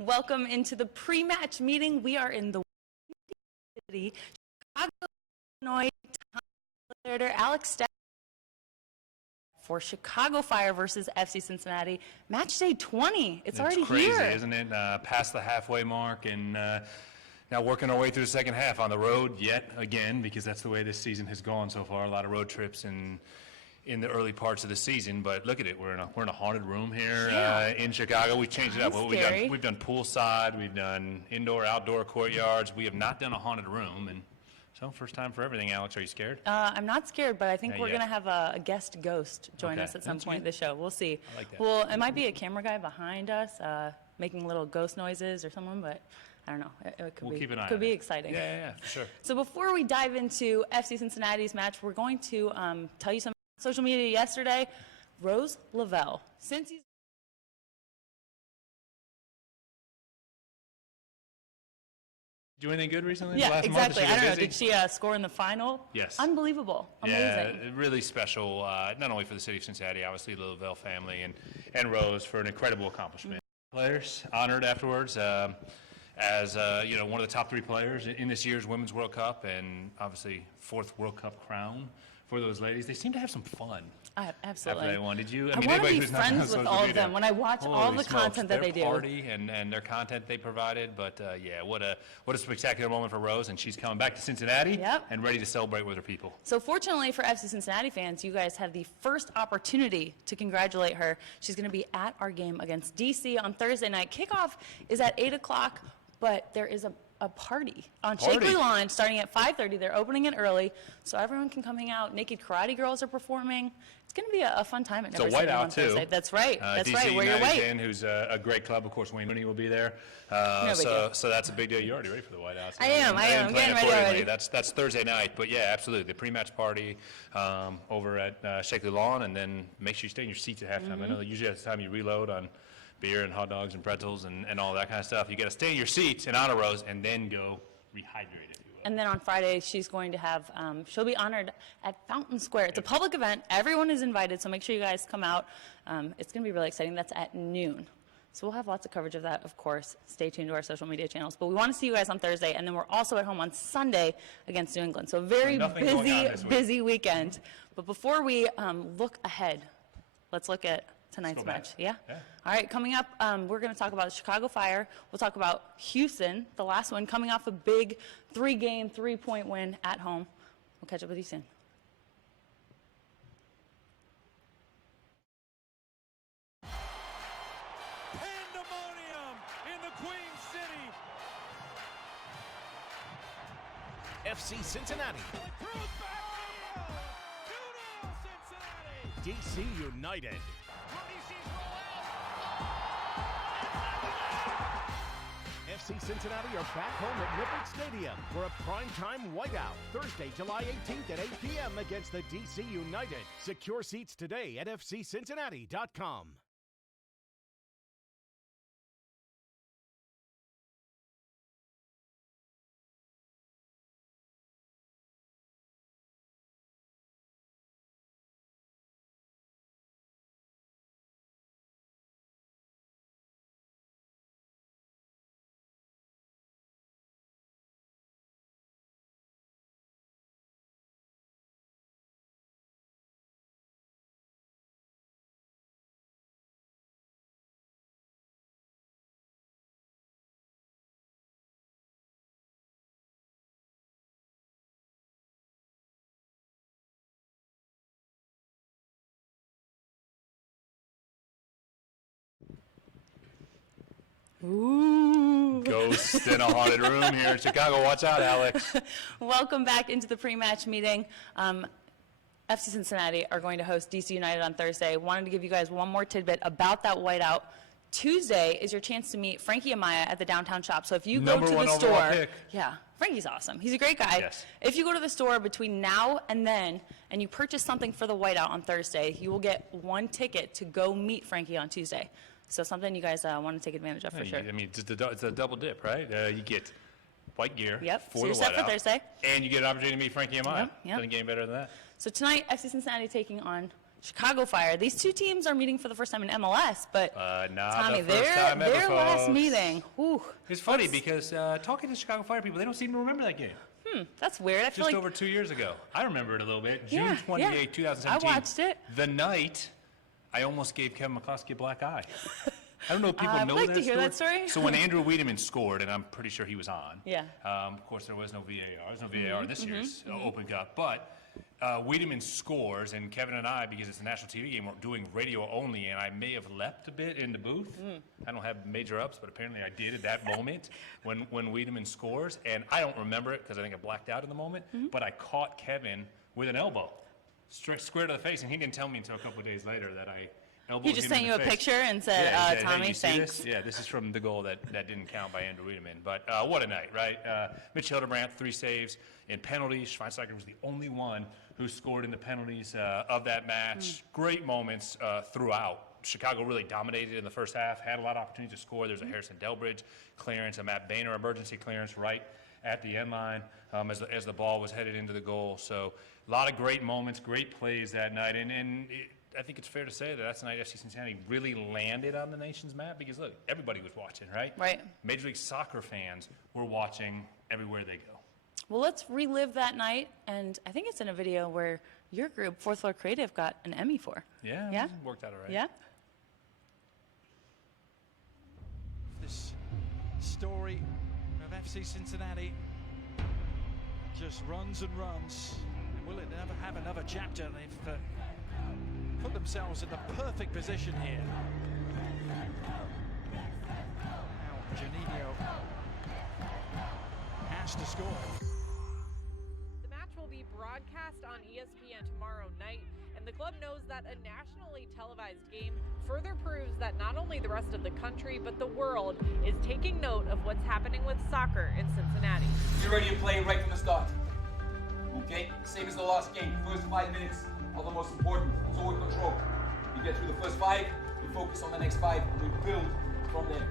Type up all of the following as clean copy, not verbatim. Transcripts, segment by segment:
Welcome into the pre-match meeting. We are in the city, Chicago, Illinois. Gelehrter, Alex Stec for Chicago Fire versus FC Cincinnati. Match day 20. It's already crazy, here. Isn't it? Past the halfway mark, and now working our way through the second half on the road yet again, because that's the way this season has gone so far. A lot of road trips in the early parts of the season. But look at it, we're in a haunted room here in Chicago. We've changed it up. We've done poolside, we've done indoor, outdoor courtyards. We have not done a haunted room, and so first time for everything. Alex, are you scared? I'm not scared, but I think we're going to have a guest ghost join us at some point in the show. We'll see. I like that. Well, it might be a camera guy behind us making little ghost noises or someone, but I don't know. It could be exciting. Yeah, for sure. So before we dive into FC Cincinnati's match, we're going to tell you some social media yesterday. Rose Lavelle, since he's do anything good recently? Yeah, last exactly. Month? I don't know. Did she score in the final? Yes. Unbelievable. Amazing. Yeah, really special, not only for the city of Cincinnati, obviously the Lavelle family, and Rose for an incredible accomplishment. Players honored afterwards as one of the top 3 players in this year's Women's World Cup, and obviously 4th World Cup crown for those ladies. They seem to have some fun. Absolutely. After they won. Did you? I want to be friends with all of them when I watch all the content that they do. Their party and their content they provided. But yeah, what a spectacular moment for Rose, and she's coming back to Cincinnati and ready to celebrate with her people. So fortunately for FC Cincinnati fans, you guys have the first opportunity to congratulate her. She's going to be at our game against DC on Thursday night. Kickoff is at 8 o'clock, but there is a party on Shakely Lawn starting at 5:30. They're opening it early, so everyone can come hang out. Naked Karate Girls are performing. It's going to be a fun time at Never Say No on Thursday. That's right. That's right. Wear your white. Who's a great club. Of course, Wayne Rooney will be there. So that's a big deal. You're already ready for the Whiteouts. I am. I'm getting ready already. That's Thursday night. But yeah, absolutely. The pre-match party over at Shakely Lawn, and then make sure you stay in your seats at halftime. I know usually that's the time you reload on beer and hot dogs and pretzels and all that kind of stuff. You got to stay in your seats and honor Rose, and then go rehydrate, if you will. And then on Friday, she's going to have, she'll be honored at Fountain Square. It's a public event. Everyone is invited, so make sure you guys come out. It's going to be really exciting. That's at noon. So we'll have lots of coverage of that, of course. Stay tuned to our social media channels. But we want to see you guys on Thursday, and then we're also at home on Sunday against New England. So a very busy weekend. But before we look ahead, let's look at tonight's match. Yeah? All right, coming up, we're going to talk about Chicago Fire. We'll talk about CHIvCIN, the last one, coming off a big 3-game, 3-point win at home. We'll catch up with you soon. Pandemonium in the Queen City. FC Cincinnati. Throws back. 2-0 Cincinnati. DC United. FC Cincinnati are back home at Nippert Stadium for a primetime whiteout Thursday, July 18th at 8 p.m. against the DC United. Secure seats today at fccincinnati.com. Ooh. Ghosts in a haunted room here in Chicago. Watch out, Alex. Welcome back into the pre-match meeting. FC Cincinnati are going to host DC United on Thursday. Wanted to give you guys one more tidbit about that whiteout. Tuesday is your chance to meet Frankie Amaya at the downtown shop. So if you go to the store, Frankie's awesome. He's a great guy. Yes. If you go to the store between now and then and you purchase something for the whiteout on Thursday, you will get 1 ticket to go meet Frankie on Tuesday. So something you guys want to take advantage of for sure. I mean, it's a double dip, right? You get white gear so for you're the set for whiteout, Thursday. And you get an opportunity to meet Frankie Amaya. Yep. Doesn't get any better than that. So tonight, FC Cincinnati taking on Chicago Fire. These two teams are meeting for the first time in MLS, but Tommy, the first time ever, their last folks. meeting. Whew, It's funny because talking to Chicago Fire people, they don't seem to remember that game. that's weird. I feel Just like over 2 years ago. I remember it a little bit. Yeah, June 28, 2017. I watched it. The night I almost gave Kevin McCloskey a black eye. I don't know if people I'd know like that to hear that story. So when Andrew Wiedemann scored, and I'm pretty sure he was on. Yeah. Of course, there was no VAR. There's no VAR in this year's Open Cup. But Wiedemann scores, and Kevin and I, because it's a national TV game, we're doing radio only, and I may have leapt a bit in the booth. I don't have major ups, but apparently I did at that moment when Wiedemann scores. And I don't remember it because I think I blacked out in the moment, but I caught Kevin with an elbow, square to the face, and he didn't tell me until a couple of days later that I elbowed he just him in sent you the a face. picture and said, Yeah, he said, "Hey, Tommy, you see thanks. this?" Yeah, this is from the goal that didn't count by Andrew Wiedemann. But what a night, right? Mitch Hildebrandt, 3 saves in penalties. Schweinsteiger was the only one who scored in the penalties of that match. Great moments throughout. Chicago really dominated in the first half, had a lot of opportunities to score. There's a Harrison Delbridge clearance, a Matt Boehner emergency clearance right at the end line as the ball was headed into the goal. So a lot of great moments, great plays that night. I think it's fair to say that that's the night FC Cincinnati really landed on the nation's map because, look, everybody was watching, right? Right. Major League Soccer fans were watching everywhere they go. Well, let's relive that night, and I think it's in a video where your group, Fourth Floor Creative, got an Emmy for. Yeah, Yeah? it worked out all right. Yeah? This story of FC Cincinnati just runs and runs. And will it never have another chapter? They've put themselves in the perfect position here. Now Janino has to score. The match will be broadcast on ESPN tomorrow night, and the club knows that a nationally televised game further proves that not only the rest of the country, but the world is taking note of what's happening with soccer in Cincinnati. You're ready to play right from the start. Okay? Same as the last game. First 5 minutes are the most important. It's all control. You get through the first 5, you focus on the next 5, and we build from there.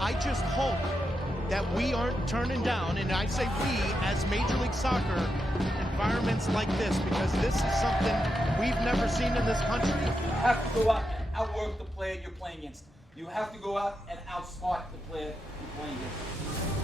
I just hope that we aren't turning down, and I say we as Major League Soccer, environments like this, because this is something we've never seen in this country. You have to go out and outwork the player you're playing against. You have to go out and outsmart the player you're playing against.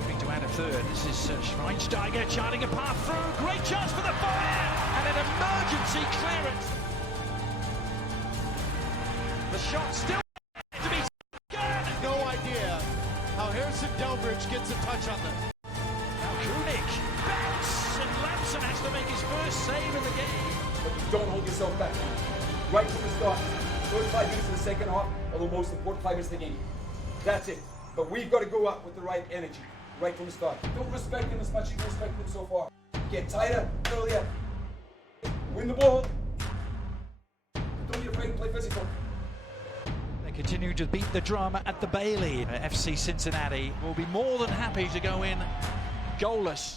Moving to add a third. This is Schweinsteiger charting a path through. Great chance for the Fire and an emergency clearance. The shot still to be good. No idea how Harrison Delbridge gets a touch on this. Now Kunik bounce and Lampson has to make his first save in the game. But you don't hold yourself back. Right from the start. First 5 minutes of the second half are the most important 5 minutes of the game. That's it. But we've got to go out with the right energy, right from the start. Don't respect him as much as you respect him so far. Get tighter, earlier. Win the ball. Don't be afraid to play physical. They continue to beat the drum at the Bailey. FC Cincinnati will be more than happy to go in goalless.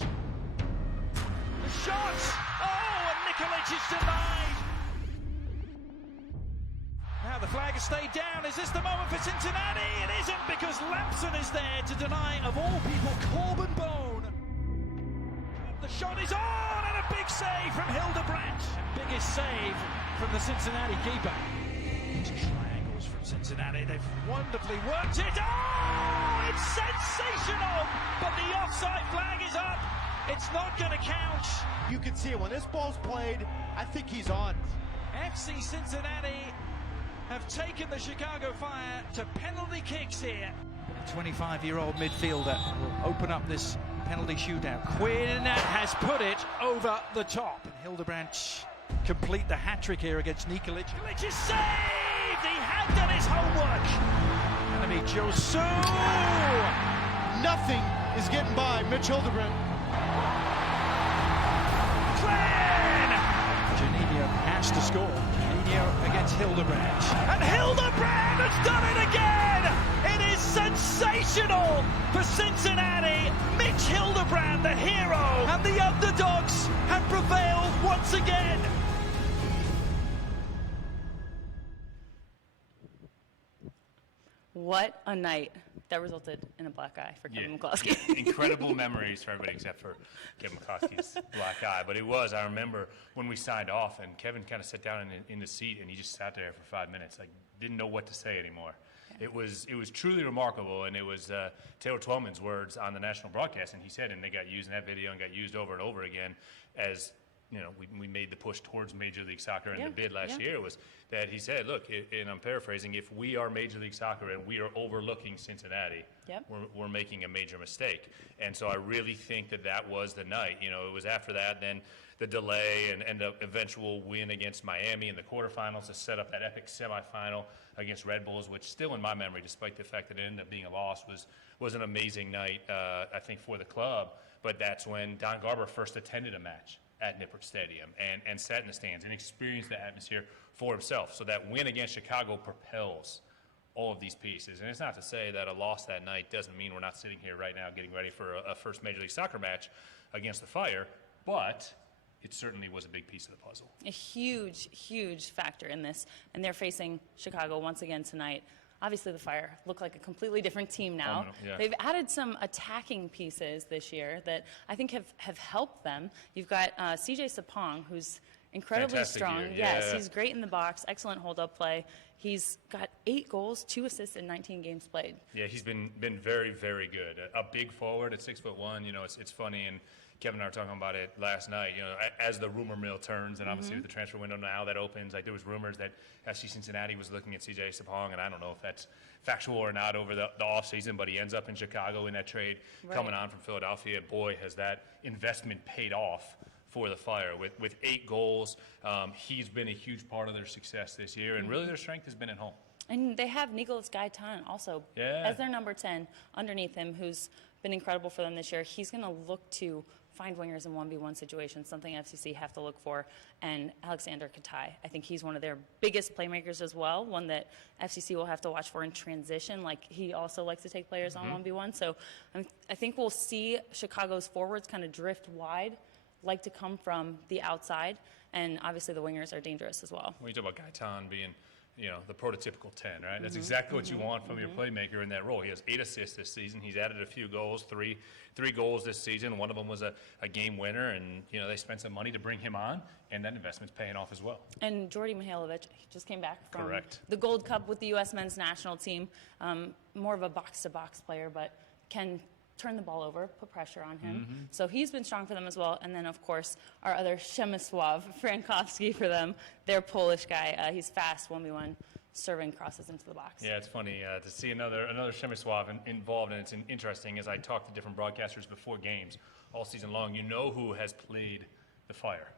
The shot! Oh, and Nikolic is denied. Now the flag has stayed down. Is this the moment for Cincinnati? It isn't, because Lampson is there to deny, of all people, Corbin Bone. The shot is on, and a big save from Hildebrandt. Biggest save from the Cincinnati keeper. Triangles from Cincinnati. They've wonderfully worked it. Oh, it's sensational! But the offside flag is up. It's not going to count. You can see it when this ball's played. I think he's on. FC Cincinnati have taken the Chicago Fire to penalty kicks here. The 25-year-old midfielder will open up this penalty shootout. Quinn has put it over the top. And Hildebrandt complete the hat-trick here against Nikolic. Nikolic is saved! He had done his homework. Enemy Josu! Nothing is getting by Mitch Hildebrandt. Quinn! Janino has to score. Janino against Hildebrandt. And Hildebrandt has done it again! It is sensational for Cincinnati. Mitch Hildebrandt, the hero, and the underdogs have prevailed once again. What a night that resulted in a black eye for Kevin Yeah. McCloskey. Incredible memories for everybody except for Kevin McCloskey's black eye. But it was, I remember when we signed off and Kevin kind of sat down in the seat and he just sat there for 5 minutes, like didn't know what to say anymore. It was truly remarkable, and it was Taylor Twellman's words on the national broadcast, and he said, and they got used in that video and got used over and over again as, you know, we made the push towards Major League Soccer in the bid last year, was that he said, look, and I'm paraphrasing, if we are Major League Soccer and we are overlooking Cincinnati, we're making a major mistake. And so I really think that was the night. You know, it was after that, then the delay and the eventual win against Miami in the quarterfinals to set up that epic semifinal against Red Bulls, which still in my memory, despite the fact that it ended up being a loss, was an amazing night, I think, for the club. But that's when Don Garber first attended a match at Nippert Stadium and sat in the stands and experienced the atmosphere for himself. So that win against Chicago propels all of these pieces. And it's not to say that a loss that night doesn't mean we're not sitting here right now getting ready for a first Major League Soccer match against the Fire, but it certainly was a big piece of the puzzle. A huge, huge factor in this. And they're facing Chicago once again tonight. Obviously, the Fire look like a completely different team now. They've added some attacking pieces this year that I think have helped them. You've got CHIvCIN, who's incredibly Fantastic strong. year. Yes, Yeah. he's great in the box, excellent hold-up play. He's got 8 goals, 2 assists in 19 games played. Yeah, he's been very, very good. A big forward at 6'1". You know, it's funny, and Kevin and I were talking about it last night. You know, as the rumor mill turns, and obviously with the transfer window now that opens, like there was rumors that FC Cincinnati was looking at CHIvCIN, and I don't know if that's factual or not over the offseason, but he ends up in Chicago in that trade coming on from Philadelphia. Boy, has that investment paid off for the Fire with 8 goals. He's been a huge part of their success this year, and really their strength has been at home. And they have Nicolas Gaitan also as their number 10 underneath him, who's been incredible for them this year. He's going to look to find wingers in 1v1 situations, something FCC have to look for. And Alexander Katai, I think he's one of their biggest playmakers as well, one that FCC will have to watch for in transition. Like, he also likes to take players on 1v1. So I think we'll see Chicago's forwards kind of drift wide, like to come from the outside. And obviously the wingers are dangerous as well. When you talk about Gaitan being, you know, the prototypical 10, right? That's exactly what you want from your playmaker in that role. He has 8 assists this season. He's added a few goals, three goals this season. One of them was a game winner, and, you know, they spent some money to bring him on, and that investment's paying off as well. And Jordy Mihailovic, he just came back from Correct. the Gold Cup with the U.S. men's national team. More of a box-to-box player, but can turn the ball over, put pressure on him. So he's been strong for them as well. And then, of course, our other Przemysław Frankowski for them, their Polish guy. He's fast, 1v1, serving crosses into the box. Yeah, it's funny to see another Przemysław involved, and it's interesting as I talk to different broadcasters before games all season long. You know who has played the Fire,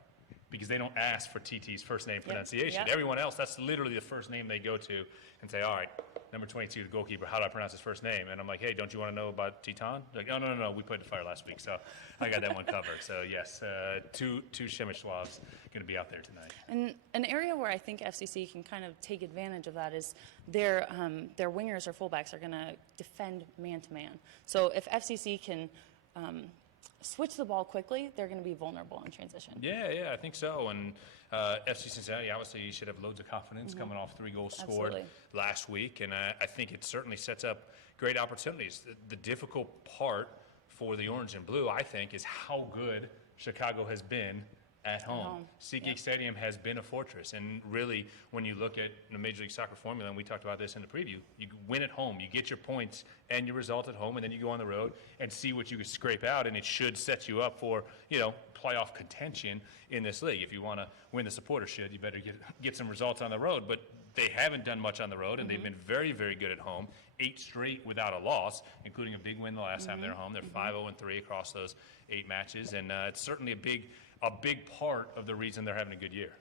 because they don't ask for TT's first name pronunciation. Everyone else, that's literally the first name they go to and say, all right, number 22, the goalkeeper, how do I pronounce his first name? And I'm like, hey, don't you want to know about Titan? Like, oh, no, we played the Fire last week, so I got that one covered. So, yes, two Przemysławs going to be out there tonight. And an area where I think FCC can kind of take advantage of that is their wingers or fullbacks are going to defend man-to-man. So if FCC can switch the ball quickly, they're going to be vulnerable in transition. Yeah, I think so. And FC Cincinnati, obviously, you should have loads of confidence coming off 3 goals scored last week. And I think it certainly sets up great opportunities. The difficult part for the Orange and Blue, I think, is how good Chicago has been at home. SeatGeek Stadium has been a fortress, and really, when you look at the Major League Soccer formula, and we talked about this in the preview, you win at home, you get your points and your result at home, and then you go on the road and see what you can scrape out, and it should set you up for, you know, playoff contention in this league. If you want to win the supporter shield, you better get some results on the road, but they haven't done much on the road, and they've been very, very good at home. 8 straight without a loss, including a big win the last time they're home. They're 5-0-3 across those 8 matches, and it's certainly a big part of the reason they're having a good year.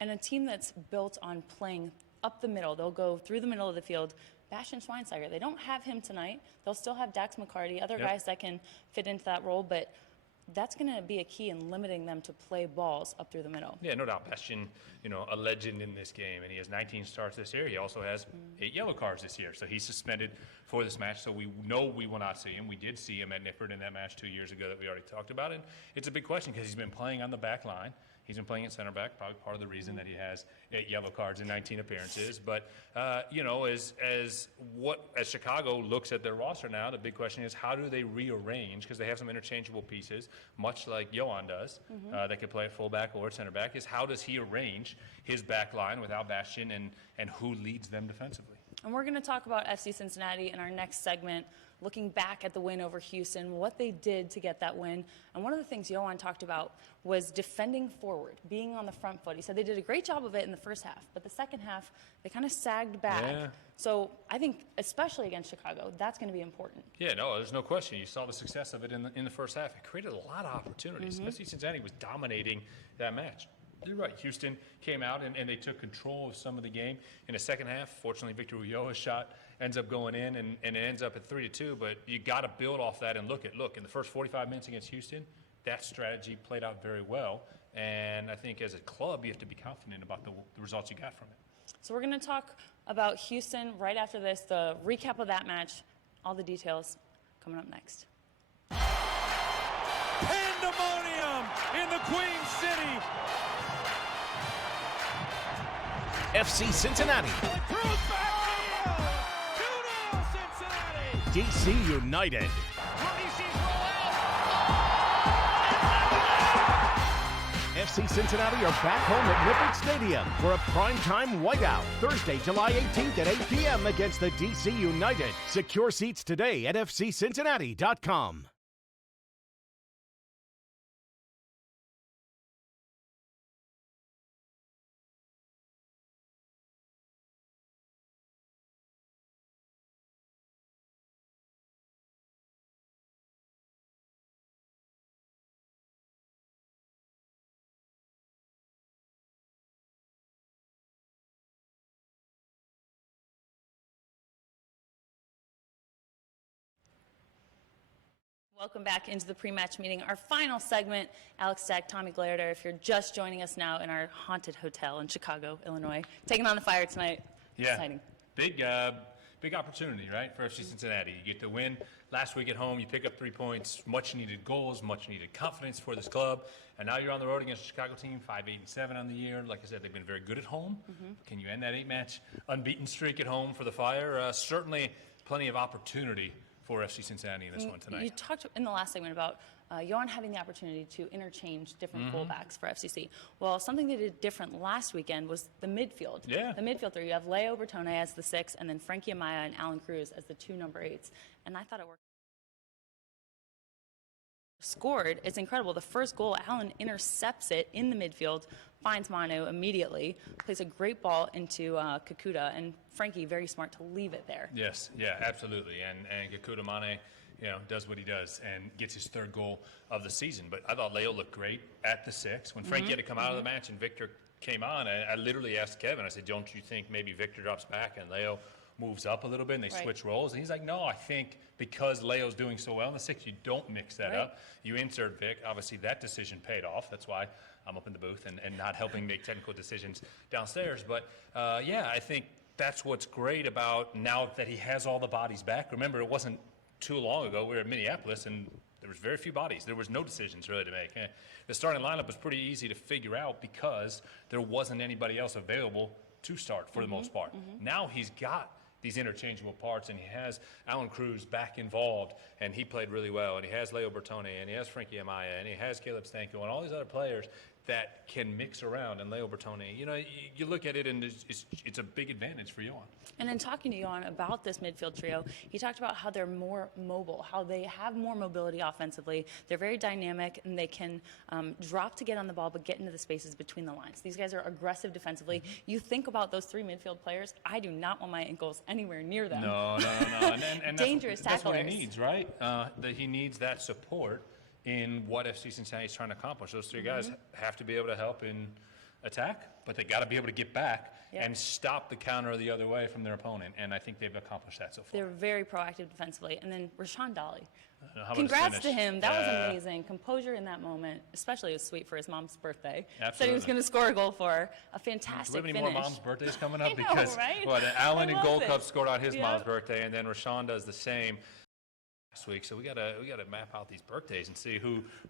And a team that's built on playing up the middle. They'll go through the middle of the field. Bastian Schweinsteiger, they don't have him tonight. They'll still have Dax McCarty, other guys that can fit into that role, but that's going to be a key in limiting them to play balls up through the middle. Yeah, no doubt. Bastian, you know, a legend in this game, and he has 19 starts this year. He also has 8 yellow cards this year, so he's suspended for this match, so we know we will not see him. We did see him at Nippert in that match 2 years ago that we already talked about, and it's a big question because he's been playing on the back line. He's been playing at center back, probably part of the reason that he has 8 yellow cards in 19 appearances. But, you know, as Chicago looks at their roster now, the big question is how do they rearrange, because they have some interchangeable pieces, much like Johan does, that could play at fullback or at center back, is how does he arrange his back line without Bastian and who leads them defensively? And we're going to talk about FC Cincinnati in our next segment, looking back at the win over Houston, what they did to get that win. And one of the things Johan talked about was defending forward, being on the front foot. He said they did a great job of it in the first half, but the second half, they kind of sagged back. Yeah. So I think, especially against Chicago, that's going to be important. Yeah, no, there's no question. You saw the success of it in the first half. It created a lot of opportunities. FC Cincinnati was dominating that match. You're right. Houston came out and they took control of some of the game in the second half. Fortunately, Victor Ulloa's shot ends up going in and it ends up at 3-2. But you got to build off that and look, in the first 45 minutes against Houston, that strategy played out very well. And I think as a club, you have to be confident about the results you got from it. So we're going to talk about Houston right after this, the recap of that match, all the details coming up next. Pandemonium in the Queen City. FC Cincinnati, Throws back heel. 2-0 Cincinnati. DC United. FC Cincinnati are back home at Nippert Stadium for a primetime whiteout Thursday, July 18th at 8 p.m. against the DC United. Secure seats today at fccincinnati.com. Welcome back into the pre-match meeting. Our final segment, Alex Stec, Tommy Gelehrter, if you're just joining us now in our haunted hotel in Chicago, Illinois, taking on the Fire tonight. Yeah, Exciting. big opportunity, right, for FC Cincinnati. You get the win last week at home. You pick up 3 points, much-needed goals, much-needed confidence for this club. And now you're on the road against a Chicago team, 5-8-7 on the year. Like I said, they've been very good at home. Can you end that 8-match unbeaten streak at home for the Fire? Certainly plenty of opportunity for FC Cincinnati in this one tonight. You talked in the last segment about Johan having the opportunity to interchange different fullbacks for FCC. Well, something they did different last weekend was the midfield. Yeah. The midfield three. You have Leo Bertone as the 6, and then Frankie Amaya and Alan Cruz as the 2 number 8s. And I thought it worked. Scored, it's incredible. The first goal, Alan intercepts it in the midfield, finds Manu immediately, plays a great ball into Kakuta, and Frankie, very smart to leave it there. Yes, yeah, absolutely. And Kakuta Mane, does what he does and gets his 3rd goal of the season. But I thought Leo looked great at the 6. When Frankie had to come out of the match and Victor came on, I literally asked Kevin, I said, don't you think maybe Victor drops back and Leo moves up a little bit and they switch roles? And he's like, no, I think because Leo's doing so well in the 6, you don't mix that up. You insert Vic. Obviously, that decision paid off. That's why I'm up in the booth and not helping make technical decisions downstairs. But, I think that's what's great about now that he has all the bodies back. Remember, it wasn't too long ago. We were at Minneapolis, and there was very few bodies. There was no decisions really to make. The starting lineup was pretty easy to figure out because there wasn't anybody else available to start for the most part. Now he's got these interchangeable parts, and he has Alan Cruz back involved, and he played really well, and he has Leo Bertone, and he has Frankie Amaya, and he has Caleb Stanko, and all these other players that can mix around. And Leo Bertone, you look at it, and it's a big advantage for Johan. And in talking to Johan about this midfield trio, he talked about how they're more mobile, how they have more mobility offensively. They're very dynamic, and they can drop to get on the ball, but get into the spaces between the lines. These guys are aggressive defensively. You think about those 3 midfield players, I do not want my ankles anywhere near them. No. And Dangerous that's what he tacklers. needs, right? That he needs that support in what FC Cincinnati is trying to accomplish. Those 3 guys have to be able to help in attack, but they got to be able to get back and stop the counter the other way from their opponent, and I think they've accomplished that so far. They're very proactive defensively. And then Rashawn Dolly. How about Congrats his to finish? him. That was amazing. Composure in that moment, especially, was sweet for his mom's birthday. Absolutely. Said he was going to score a goal for her. A Do we fantastic have any finish. more mom's birthdays coming up? I know, Because right? Alan I in love Gold this. Cup scored on his Yep. mom's birthday, and then Rashawn does the same. This week, so we gotta map out these birthdays and see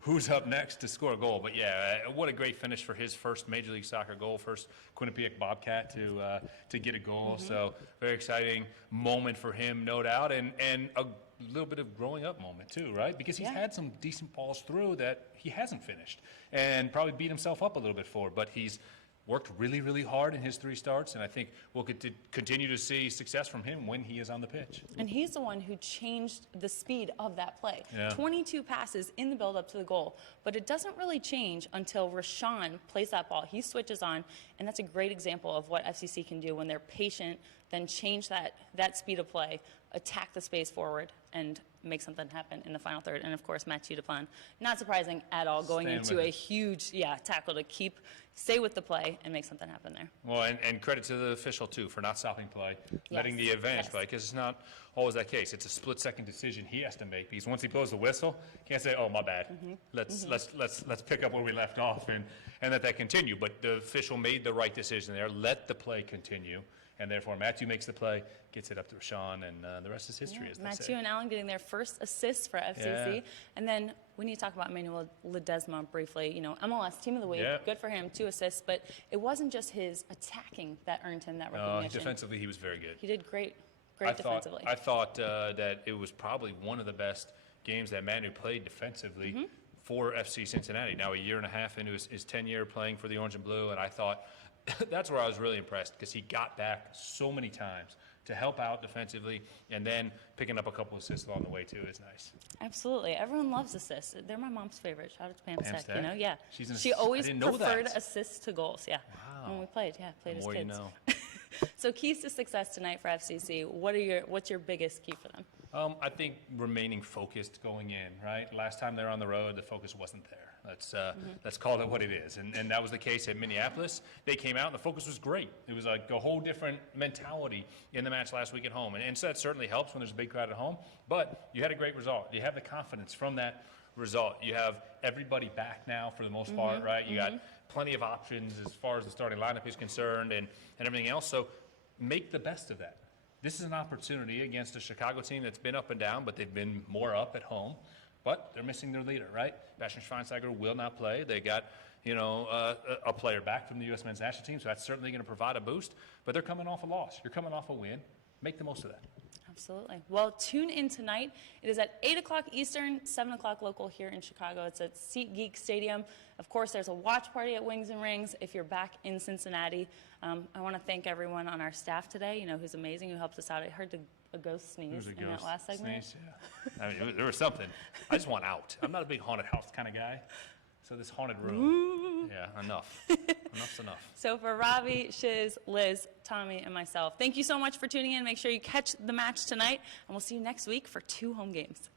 who's up next to score a goal. But yeah, what a great finish for his first Major League Soccer goal, first Quinnipiac Bobcat to get a goal. So very exciting moment for him, no doubt, and a little bit of growing up moment too, right? Because he's had some decent balls through that he hasn't finished, and probably beat himself up a little bit for. But he's worked really, really hard in his 3 starts, and I think we'll continue to see success from him when he is on the pitch. And he's the one who changed the speed of that play. Yeah. 22 passes in the build-up to the goal, but it doesn't really change until Rashawn plays that ball. He switches on, and that's a great example of what FCC can do when they're patient, then change that speed of play, attack the space forward, and make something happen in the final third. And, of course, Matt CHIvCIN, not surprising at all, going into a huge tackle to stay with the play and make something happen there. Well, and credit to the official, too, for not stopping play, letting the advantage play, because it's not always that case. It's a split-second decision he has to make, because once he blows the whistle, he can't say, oh, my bad. Let's pick up where we left off and let that continue. But the official made the right decision there, let the play continue, and therefore Matthew makes the play, gets it up to Rashawn, and the rest is history, as they say. Matthew and Alan getting their first assists for FCC. Yeah. And then we need to talk about Emmanuel Ledesma briefly. You know, MLS Team of the Week, good for him, 2 assists. But it wasn't just his attacking that earned him that recognition. Defensively, he was very good. He did great defensively. I thought that it was probably one of the best games that Manu played defensively for FC Cincinnati. Now, a year and a half into his 10-year playing for the Orange and Blue, and I thought that's where I was really impressed, because he got back so many times to help out defensively, and then picking up a couple assists along the way too is nice. Absolutely. Everyone loves assists. They're my mom's favorite. Shout out to Pam Stec, you know? Yeah. She always I didn't know preferred that. assists to goals, Wow. When we played, played as The more kids. you know. So keys to success tonight for FCC. What's your biggest key for them? I think remaining focused going in, right? Last time they were on the road, the focus wasn't there. Let's call it what it is. And that was the case at Minneapolis. They came out and the focus was great. It was like a whole different mentality in the match last week at home. And so that certainly helps when there's a big crowd at home. But you had a great result. You have the confidence from that result. You have everybody back now for the most part, right? You got plenty of options as far as the starting lineup is concerned and everything else. So make the best of that. This is an opportunity against a Chicago team that's been up and down, but they've been more up at home. But they're missing their leader, right? Bastian Schweinsteiger will not play. They got, a player back from the U.S. men's national team, so that's certainly going to provide a boost. But they're coming off a loss. You're coming off a win. Make the most of that. Absolutely. Well, tune in tonight. It is at 8 o'clock Eastern, 7 o'clock local here in Chicago. It's at SeatGeek Stadium. Of course, there's a watch party at Wings and Rings if you're back in Cincinnati. I want to thank everyone on our staff today, who's amazing, who helped us out. I heard a ghost sneeze in that last segment. Sneeze, yeah. I mean, there was something. I just want out. I'm not a big haunted house kind of guy. So this haunted room, enough. Enough's enough. So for Robbie, Shiz, Liz, Tommy, and myself, thank you so much for tuning in. Make sure you catch the match tonight, and we'll see you next week for 2 home games.